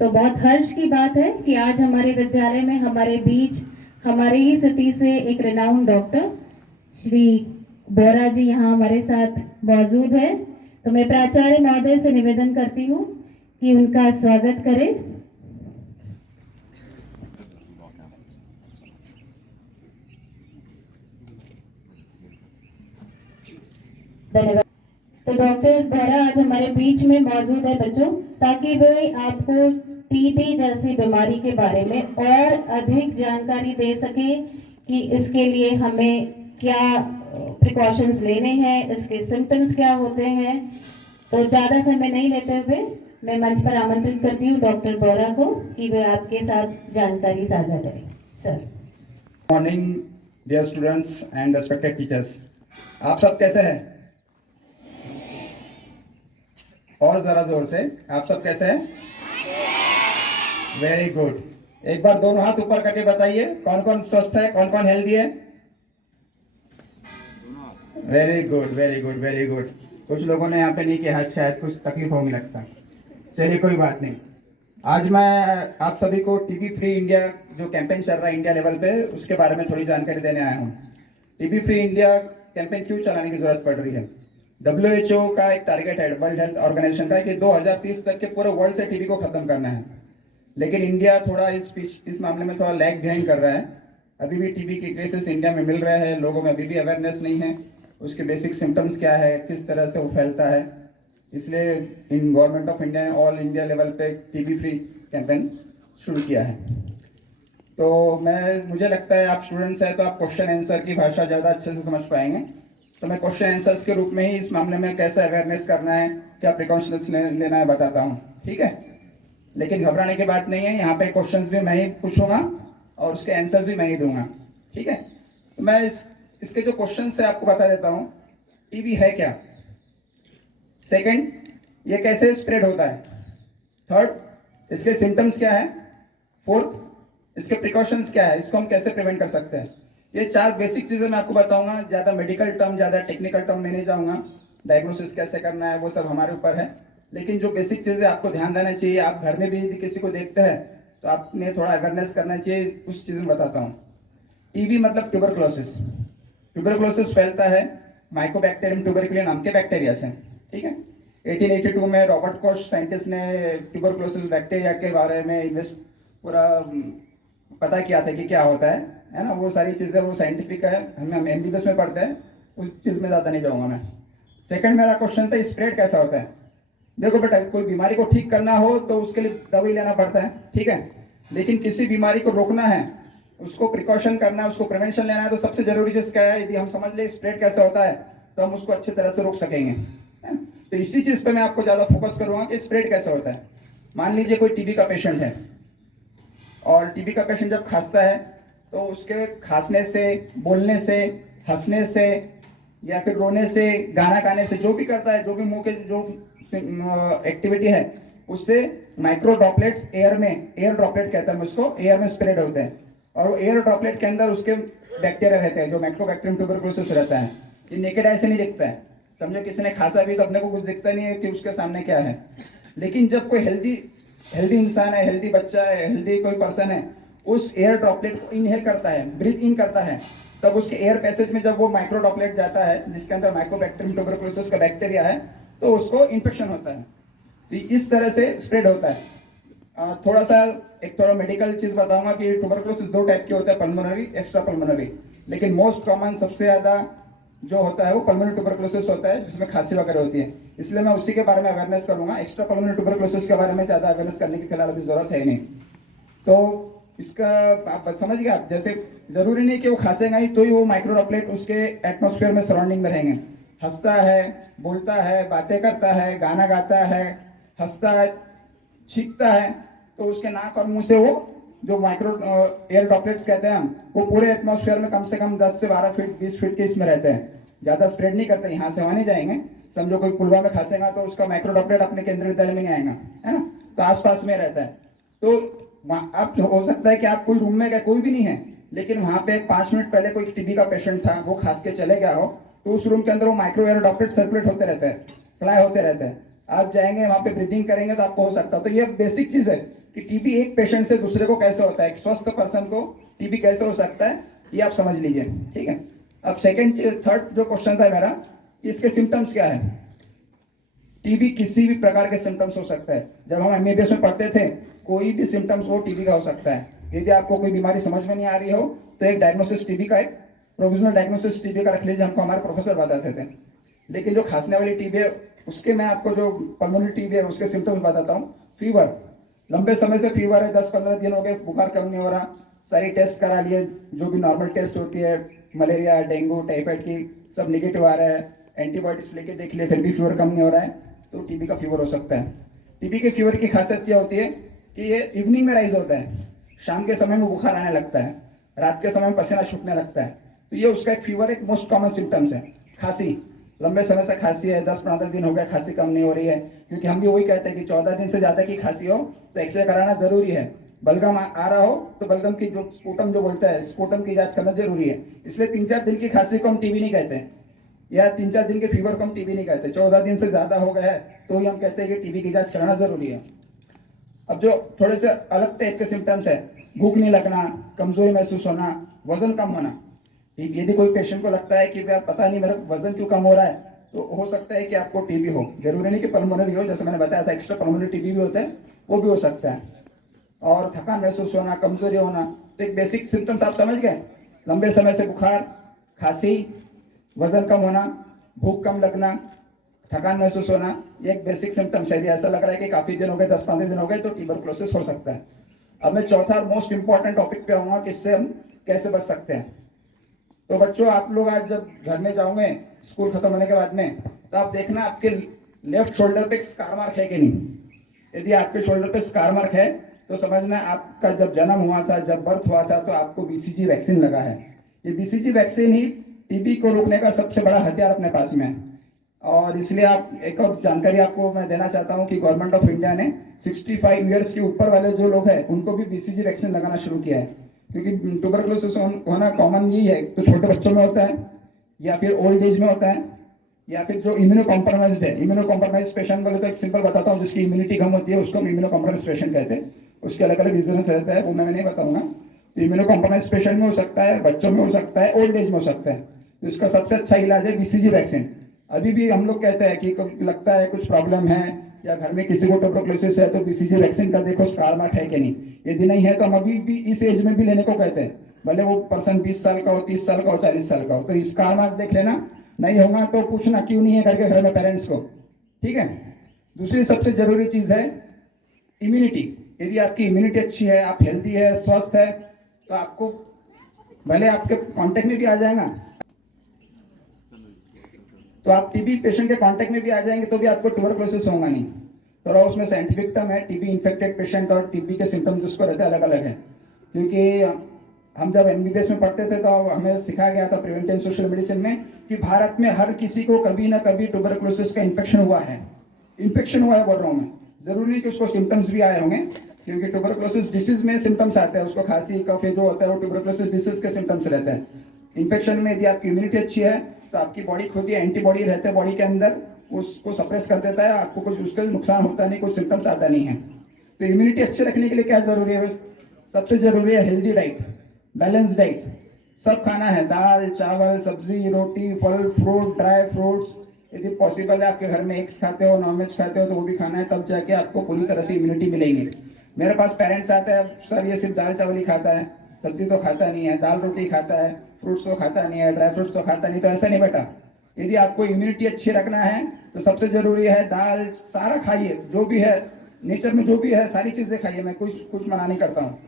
तो बहुत हर्ष की बात है कि आज हमारे विद्यालय में हमारे बीच हमारे ही सिटी से एक रिनाउंड डॉक्टर श्री बोरा जी यहाँ हमारे साथ मौजूद है। तो मैं प्राचार्य महोदय से निवेदन करती हूँ कि उनका स्वागत करें। धन्यवाद। तो डॉक्टर बोरा आज हमारे बीच में मौजूद है बच्चों, ताकि वे आपको टीबी जैसी बीमारी के बारे में और अधिक जानकारी दे सके कि इसके लिए हमें क्या प्रिकॉशंस लेने हैं, इसके सिम्टम्स क्या होते हैं। तो ज़्यादा समय नहीं लेते हुए मैं मंच पर आमंत्रित करती हूँ डॉक्टर बोरा को कि वे आपके साथ जानकारी साझा करें। Sir. Morning dear students and respected teachers, आप सब कैसे हैं? और जरा जोर से, आप सब कैसे हैं? Very good. एक बार दोनों हाथ ऊपर करके बताइए कौन कौन स्वस्थ है, कौन कौन हेल्दी है। Very good very good very good. कुछ लोगों ने यहाँ पे नहीं किया, शायद कुछ तकलीफ होगी लगता है। चलिए कोई बात नहीं। आज मैं आप सभी को टीबी फ्री इंडिया जो कैंपेन चल रहा है इंडिया लेवल पे, उसके बारे में थोड़ी जानकारी देने आया हूँ। टीबी फ्री इंडिया कैंपेन क्यों चलाने की जरूरत पड़ रही है? WHO का एक टारगेट है, वर्ल्ड हेल्थ ऑर्गेनाइजेशन का, कि 2030 तक के पूरे वर्ल्ड से टीबी को खत्म करना है। लेकिन इंडिया थोड़ा इस मामले में थोड़ा लैग बिहाइंड कर रहा है। अभी भी टीबी के केसेस इंडिया में मिल रहे हैं, लोगों में अभी भी अवेयरनेस नहीं है, उसके बेसिक सिम्टम्स क्या है, किस तरह से वो फैलता है। इसलिए इन गवर्नमेंट ऑफ इंडिया ने ऑल इंडिया लेवल पे टीबी फ्री कैंपेन शुरू किया है। तो मुझे लगता है आप स्टूडेंट्स हैं तो आप क्वेश्चन आंसर की भाषा ज़्यादा अच्छे से समझ पाएंगे। तो मैं क्वेश्चन आंसर्स के रूप में ही इस मामले में कैसे अवेयरनेस करना है, क्या प्रिकॉशंस लेना है बताता हूँ, ठीक है? लेकिन घबराने की बात नहीं है, यहाँ पे क्वेश्चंस भी मैं ही पूछूंगा और उसके आंसर भी मैं ही दूंगा, ठीक है? तो मैं इसके जो क्वेश्चन है आपको बता देता हूँ। टीबी है क्या? सेकंड, ये कैसे स्प्रेड होता है? थर्ड, इसके सिम्टम्स क्या है? फोर्थ, इसके प्रिकॉशंस क्या है, इसको हम कैसे प्रिवेंट कर सकते हैं। ये 4 बेसिक चीज़ें मैं आपको बताऊंगा। ज़्यादा मेडिकल टर्म, ज़्यादा टेक्निकल टर्म में नहीं जाऊंगा। डायग्नोसिस कैसे करना है वो सब हमारे ऊपर है, लेकिन जो बेसिक चीज़ें आपको ध्यान देना चाहिए, आप घर में भी यदि किसी को देखते हैं तो आपने थोड़ा अवेयरनेस करना चाहिए, उस चीज़ में बताता हूँ। टीबी मतलब ट्यूबरकुलोसिस। ट्यूबरकुलोसिस फैलता है माइकोबैक्टीरियम ट्यूबरकुले नाम के बैक्टीरिया से, ठीक है? 1882 में रॉबर्ट कोच साइंटिस्ट ने ट्यूबरकुलोसिस बैक्टीरिया के बारे में पूरा पता किया था कि क्या होता है ना? वो सारी चीज़ें वो साइंटिफिक है, हम MBBS में पढ़ते हैं, उस चीज़ में ज़्यादा नहीं जाऊँगा मैं। सेकंड मेरा क्वेश्चन था, स्प्रेड कैसा होता है? देखो बेटा, कोई बीमारी को ठीक करना हो तो उसके लिए दवाई लेना पड़ता है, ठीक है? लेकिन किसी बीमारी को रोकना है, उसको प्रिकॉशन करना है, उसको प्रिवेंशन लेना है, तो सबसे जरूरी चीज़ क्या है? यदि हम समझ ले स्प्रेड कैसे होता है तो हम उसको अच्छी तरह से रोक सकेंगे। तो इसी चीज़ पे मैं आपको ज़्यादा फोकस करूँगा कि स्प्रेड कैसे होता है। मान लीजिए कोई टीबी का पेशेंट है, और टीबी का पेशेंट जब खांसता है तो उसके खांसने से, बोलने से, हंसने से या फिर रोने से, गाना गाने से, जो भी करता है, जो भी मुंह के जो एक्टिविटी है, उससे माइक्रो ड्रॉपलेट्स एयर में, एयर ड्रॉपलेट कहते हैं उसको, एयर में स्प्रेड होते हैं। और वो एयर ड्रॉपलेट के अंदर उसके बैक्टीरिया रहते हैं, जो माइक्रोबैक्टीरियम ट्यूबरकुलोसिस रहता है। ये नेकेड आई से नहीं दिखता है। समझो किसी ने खांसा भी तो अपने को कुछ दिखता नहीं है कि उसके सामने क्या है। लेकिन जब कोई हेल्दी इंसान है, हेल्दी बच्चा है, हेल्दी कोई पर्सन है, उस एयर ड्रॉपलेट को इनहेल करता है, ब्रीथ इन करता है, तब उसके एयर पैसेज में जब वो माइक्रो ड्रॉपलेट जाता है जिसके अंदर माइक्रोबैक्टीरियम ट्यूबरकुलोसिस का बैक्टीरिया है, तो उसको इन्फेक्शन होता है। तो इस तरह से स्प्रेड होता है। थोड़ा मेडिकल चीज बताऊंगा कि ट्यूबरकुलोसिस 2 टाइप के होता है, पल्मोनरी, एक्स्ट्रा पल्मोनरी। लेकिन मोस्ट कॉमन, सबसे ज्यादा जो होता है वो पल्मोनरी ट्यूबरकुलोसिस होता है, जिसमें खांसी वगैरह होती है। इसलिए मैं उसी के बारे में अवेयरनेस करूंगा। एक्स्ट्रा पल्मोनरी ट्यूबरकुलोसिस के बारे में ज्यादा अवेयरनेस करने की फिलहाल अभी जरूरत है नहीं। तो इसका आप समझ गए आप, जैसे जरूरी नहीं कि वो खांसेगा ही तो ही वो माइक्रो ड्रॉपलेट उसके एटमॉस्फेयर में, सराउंडिंग में रहेंगे। हंसता है, बोलता है, बातें करता है, गाना गाता है, हंसता है, छींकता है, तो उसके नाक और मुंह से वो जो माइक्रो एयर ड्रॉपलेट्स कहते हैं हम, वो पूरे एटमॉस्फेयर में कम से कम 10 से 12 फीट, 20 फीट के इसमें रहते हैं। ज्यादा स्प्रेड नहीं करते, यहाँ से वहां नहीं जाएंगे। समझो कोई पुलवा में खांसेगा तो उसका माइक्रो ड्रॉपलेट अपने केंद्रीय विद्यालय में नहीं आएगा, है ना? तो आसपास में रहता है। तो आप हो सकता है कि आप कोई रूम में गए, कोई भी नहीं है, लेकिन वहां पे 5 मिनट पहले कोई टीबी का पेशेंट था, वो खांस के चले गया हो, तो उस रूम के अंदर वो माइक्रो एयर ड्रॉपलेट सर्कुलेट होते रहते हैं, फ्लाई होते रहते हैं। आप जाएंगे वहां पे, ब्रीदिंग करेंगे तो आपको हो सकता है। तो ये बेसिक चीज है कि टीबी एक पेशेंट से दूसरे को कैसे होता है, एक स्वस्थ पर्सन को टीबी कैसे हो सकता है, ये आप समझ लीजिए। ठीक है, अब थर्ड जो क्वेश्चन था मेरा, इसके सिम्टम्स क्या है। टीबी किसी भी प्रकार के सिम्टम्स हो सकता है। जब हम एमबीबीएस में पढ़ते थे, कोई भी सिम्टम्स वो टीबी का हो सकता है। यदि आपको कोई बीमारी समझ में नहीं आ रही हो तो एक डायग्नोसिस टीबी का, एक प्रोविजनल डायग्नोसिस टीबी का रख लीजिए, हमको हमारे प्रोफेसर बताते थे। लेकिन जो खांसने वाली टीबी है उसके मैं आपको जो पल्मोनरी टीबी है उसके सिम्टम्स बताता हूँ। फीवर, लंबे समय से फीवर है, 10-15 दिन हो गए, बुखार कम नहीं हो रहा, सारी टेस्ट करा लिए, जो भी नॉर्मल टेस्ट होती है मलेरिया, डेंगू, टाइफाइड की, सब निगेटिव आ रहा है, एंटीबायोटिक्स लेके देख लिए फिर भी फीवर कम नहीं हो रहा है, तो टीबी का फीवर हो सकता है। टीबी के फीवर की खासियत क्या होती है कि ये इवनिंग में राइज होता है, शाम के समय में बुखार आने लगता है, रात के समय में पसीना छूटने लगता है, तो ये उसका एक फीवर एक मोस्ट कॉमन सिम्टम्स है। खांसी, लंबे समय से खांसी है, 10-15 दिन हो गए खांसी कम नहीं हो रही है, क्योंकि हम भी वही कहते हैं कि 14 दिन से ज़्यादा की खांसी हो तो एक्सरे कराना जरूरी है। बलगम आ रहा हो तो बलगम की जो स्पूटम जो बोलता है, स्पूटम की जांच करना जरूरी है। इसलिए 3-4 दिन की खांसी को हम टीबी नहीं कहते, या 3-4 दिन के फीवर को हम टीबी नहीं कहते। 14 दिन से ज़्यादा हो गया है तो ही हम कहते हैं कि टीबी की जांच कराना जरूरी है। अब जो थोड़े से अलग टाइप के सिम्टम्स है, भूख नहीं लगना, कमजोरी महसूस होना, वजन कम होना। यदि कोई पेशेंट को लगता है कि यार पता नहीं मेरा वजन क्यों कम हो रहा है, तो हो सकता है कि आपको टीबी हो। जरूरी नहीं कि पल्मोनरी हो, जैसे मैंने बताया था एक्स्ट्रा पल्मोनरी टीबी भी होता है, वो भी हो सकता है। और थकान महसूस होना, कमजोरी होना, तो एक बेसिक सिम्टम्स आप समझ गए। लंबे समय से बुखार, खांसी, वजन कम होना, भूख कम लगना, थकान महसूस होना, ये एक बेसिक सिम्टम्स है। यदि ऐसा लग रहा है कि काफी दिन हो गए, 10-15 दिन हो गए, तो ट्यूबरकुलोसिस हो सकता है। अब मैं चौथा मोस्ट इंपॉर्टेंट टॉपिक पे आऊंगा कि इससे हम कैसे बच सकते हैं। तो बच्चों, आप लोग आज जब घर में जाओगे स्कूल खत्म होने के बाद में, तो आप देखना आपके लेफ्ट शोल्डर पे स्कार मार्क है कि नहीं। यदि आपके शोल्डर पे स्कार मार्क है तो समझना आपका जब जन्म हुआ था, जब बर्थ हुआ था, तो आपको बीसीजी वैक्सीन लगा है। ये बीसीजी वैक्सीन ही टीबी को रोकने का सबसे बड़ा हथियार अपने पास में है। और इसलिए आप एक और जानकारी आपको मैं देना चाहता हूं कि गवर्नमेंट ऑफ इंडिया ने 65 ईयर्स के ऊपर वाले जो लोग हैं उनको भी बीसीजी वैक्सीन लगाना शुरू किया है। क्योंकि ट्यूबरकुलोसिस होना कॉमन यही है, तो छोटे बच्चों में होता है, या फिर ओल्ड एज में होता है, या फिर जो इम्यूनो कॉम्प्रोमाइज्ड है। इम्यूनो कॉम्प्रोमाइज पेशेंट बोले तो एक सिंपल बताता हूँ, जिसकी इम्यूनिटी कम होती है उसको हम इम्यूनो कॉम्प्रोमाइज पेशेंट कहते हैं। उसके अलग अलग रीजन रहता है, वो मैं नहीं बताऊंगा। तो इम्यूनो कॉम्प्रोमाइज पेशेंट में हो सकता है, बच्चों में हो सकता है, ओल्ड एज में हो सकता है। तो इसका सबसे अच्छा इलाज है बीसीजी वैक्सीन। अभी भी हम लोग कहते हैं कि लगता है कुछ प्रॉब्लम है या घर में किसी को ट्यूबरकुलोसिस है तो बीसीजी वैक्सीन का देखो स्कार मार्क है कि नहीं। यदि नहीं है तो हम अभी भी इस एज में भी लेने को कहते हैं, भले वो पर्सन 20 साल का हो, 30 साल का हो, 40 साल का हो। तो स्कार मार्क देख लेना, नहीं होगा तो पूछना क्यों नहीं है करके घर में पेरेंट्स को। ठीक है। दूसरी सबसे जरूरी चीज है इम्यूनिटी। यदि आपकी इम्यूनिटी अच्छी है, आप हेल्दी है, स्वस्थ है, तो आपको भले आपके कांटेक्ट में भी आ जाएगा, तो आप टीबी पेशेंट के कांटेक्ट में भी आ जाएंगे तो भी आपको ट्यूबरकुलोसिस होगा नहीं। थोड़ा उसमें साइंटिफिक टर्म है, टीबी इन्फेक्टेड पेशेंट और टीबी के सिम्टम्स उसको रहते हैं अलग अलग है। क्योंकि हम जब एमबीबीएस में पढ़ते थे तो हमें सिखाया गया था प्रिवेंटिव सोशल मेडिसिन में कि भारत में हर किसी को कभी ना कभी ट्यूबरकुलोसिस का इन्फेक्शन हुआ है। इन्फेक्शन हुआ है बोल रहा हूँ मैं, जरूरी नहीं कि उसको सिम्टम्स भी आए होंगे, क्योंकि ट्यूबरकुलोसिस डिसीज में सिम्टम्स आते हैं। उसको खांसी कफ जो होता है वो ट्यूबरकुलोसिस डिसीज के सिम्टम्स रहते हैं। इन्फेक्शन में यदि आपकी इम्यूनिटी अच्छी है तो आपकी बॉडी खुद ही एंटीबॉडी रहते हैं बॉडी के अंदर, उसको सप्रेस कर देता है, आपको कुछ उसका नुकसान होता नहीं, कुछ सिम्टम्स आता नहीं है। तो इम्यूनिटी अच्छे रखने के लिए क्या जरूरी है? सबसे जरूरी है हेल्दी डाइट, बैलेंस डाइट। सब खाना है, दाल चावल सब्जी रोटी फल फ्रूट ड्राई फ्रूट्स। यदि पॉसिबल है आपके घर में एग्स खाते हो, नॉनवेज खाते हो, तो वो भी खाना है, तब जाके आपको पूरी तरह से इम्यूनिटी मिलेगी। मेरे पास पेरेंट्स आते हैं, सर ये सिर्फ दाल चावल ही खाता है, सब्जी तो खाता नहीं है, दाल रोटी खाता है, फ्रूट्स तो खाता नहीं है, ड्राई फ्रूट्स तो खाता नहीं। तो ऐसा नहीं बेटा, यदि आपको इम्यूनिटी अच्छी रखना है तो सबसे जरूरी है दाल सारा खाइए, जो भी है नेचर में जो भी है सारी चीजें खाइए। मैं कुछ मना नहीं करता हूँ।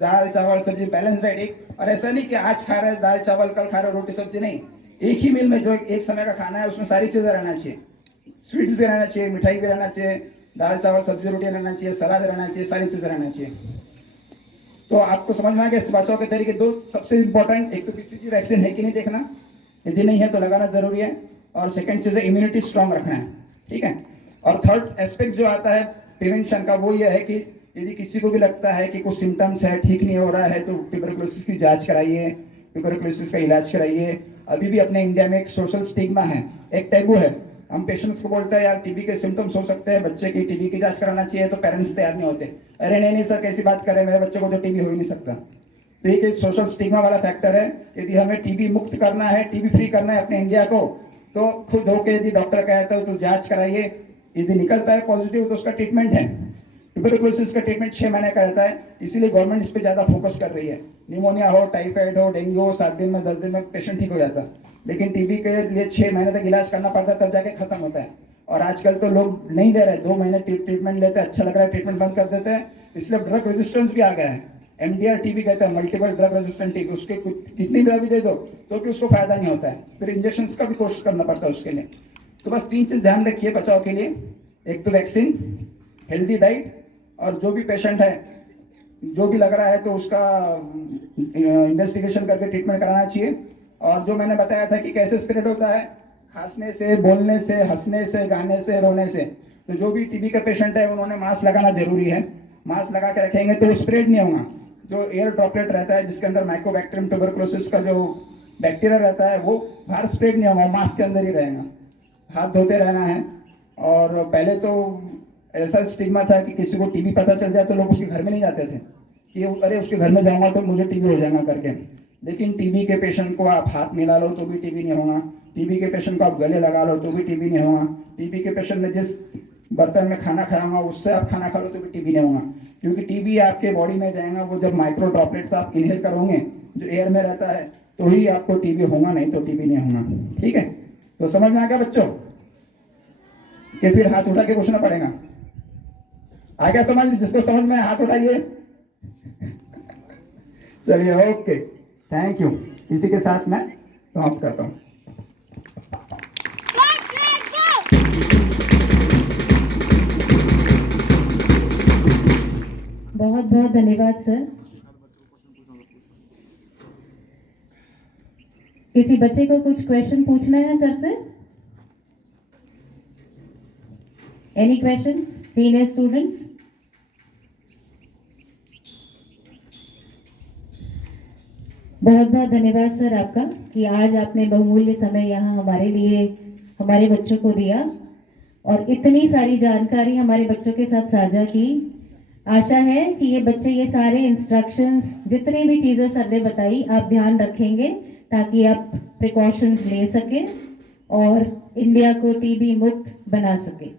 दाल चावल सब्जी बैलेंस डाइट एक, और ऐसा नहीं कि आज खा रहे दाल चावल कल खा रहे रोटी सब्जी, नहीं। एक ही मील में जो एक समय का खाना है उसमें सारी चीजें रहना चाहिए। स्वीट्स भी रहना चाहिए, मिठाई भी रहना चाहिए, दाल चावल सब्जी रोटी रहना चाहिए, सलाद रहना चाहिए, सारी चीजें रहना चाहिए। तो आपको समझ में आ गया इस बचाव के तरीके। दो सबसे इंपॉर्टेंट, एक तो बीसीजी वैक्सीन है कि नहीं देखना, यदि नहीं है तो लगाना जरूरी है, और सेकंड चीज है इम्यूनिटी स्ट्रांग रखना है। ठीक है। और थर्ड एस्पेक्ट जो आता है प्रिवेंशन का, वो ये है कि यदि किसी को भी लगता है कि कुछ सिम्टम्स है, ठीक नहीं हो रहा है, तो ट्यूबरकुलोसिस की जांच कराइए, ट्यूबरकुलोसिस का इलाज कराइए। अभी भी अपने इंडिया में एक सोशल स्टिग्मा है, एक टैबू है। हम पेशेंट्स को बोलते हैं यार टीबी के सिम्टम्स हो सकते हैं, बच्चे की टीबी की जांच कराना चाहिए, तो पेरेंट्स तैयार नहीं होते, अरे नहीं नहीं सर कैसी बात करें, मेरे बच्चे को तो टीबी हो ही नहीं सकता। तो ये सोशल स्टिग्मा वाला फैक्टर है। यदि हमें टीबी मुक्त करना है, टीबी फ्री करना है अपने इंडिया को, तो खुद होके यदि डॉक्टर कहता है तो जांच कराइए, यदि निकलता है पॉजिटिव तो उसका ट्रीटमेंट है। ट्यूबरकुलोसिस का ट्रीटमेंट 6 महीने का रहता है, इसीलिए गवर्नमेंट इस पर ज्यादा फोकस कर रही है। निमोनिया हो, टाइफाइड हो, डेंगू हो, 7 दिन में 10 दिन में पेशेंट ठीक हो जाता है, लेकिन टीबी के लिए 6 महीने तक इलाज करना पड़ता है, तब जाके खत्म होता है। और आजकल तो लोग नहीं ले रहे, 2 महीने ट्रीटमेंट लेते हैं, अच्छा लग रहा है ट्रीटमेंट बंद कर देते हैं, इसलिए ड्रग रेजिस्टेंस भी आ गया है। MDR टीबी कहते हैं, मल्टीपल ड्रग रेजिस्टेंट टीबी, उसके कितनी दवा भी दे दो तो भी उसको फायदा नहीं होता है, फिर इंजेक्शन का भी कोशिश करना पड़ता है उसके लिए। तो बस 3 चीज ध्यान रखिए बचाव के लिए, एक तो वैक्सीन, हेल्दी डाइट, और जो भी पेशेंट है जो भी लग रहा है तो उसका इन्वेस्टिगेशन करके ट्रीटमेंट कराना चाहिए। और जो मैंने बताया था कि कैसे स्प्रेड होता है, खांसने से, बोलने से, हंसने से, गाने से, रोने से, तो जो भी टीबी का पेशेंट है उन्होंने मास्क लगाना जरूरी है। मास्क लगा के रखेंगे तो स्प्रेड नहीं होगा। जो एयर ड्रॉपलेट रहता है जिसके अंदर माइकोबैक्टीरियम ट्यूबरकुलोसिस का जो बैक्टीरिया रहता है वो बाहर स्प्रेड नहीं होगा, मास्क के अंदर ही रहेगा। हाथ धोते रहना है। और पहले तो ऐसा स्टिग्मा था कि किसी को टीबी पता चल जाए तो लोग उसके घर में नहीं जाते थे कि अरे उसके घर में जाऊंगा तो मुझे टीबी हो जाएगा करके। लेकिन टीबी के पेशेंट को आप हाथ मिला लो तो भी टीबी नहीं होगा, टीबी के पेशेंट को आप गले लगा लो तो भी टीबी नहीं होगा, टीबी के पेशेंट ने जिस बर्तन में खाना खाया होगा उससे आप खाना खा लो तो भी टीबी नहीं होगा, क्योंकि टीबी आपके बॉडी में जाएगा, वो जब माइक्रो ड्रॉपलेट्स आप इनहेल करोगे जो एयर में रहता है तो ही आपको टीबी होगा, नहीं तो टीबी नहीं होगा। ठीक है, तो समझ में आ गया बच्चों कि फिर हाथ उठा के पूछना पड़ेगा? आ गया समझ? जिसको समझ में हाथ उठाइए। चलिए ओके, थैंक यू। इसी के साथ मैं समाप्त करता हूँ। बहुत बहुत धन्यवाद सर। किसी बच्चे को कुछ क्वेश्चन पूछना है सर से? Any questions senior students? बहुत बहुत धन्यवाद सर आपका कि आज आपने बहुमूल्य समय यहाँ हमारे लिए, हमारे बच्चों को दिया और इतनी सारी जानकारी हमारे बच्चों के साथ साझा की। आशा है कि ये बच्चे ये सारे इंस्ट्रक्शंस, जितनी भी चीज़ें सर ने बताई, आप ध्यान रखेंगे ताकि आप प्रिकॉशंस ले सकें और इंडिया को टीबी मुक्त बना सकें।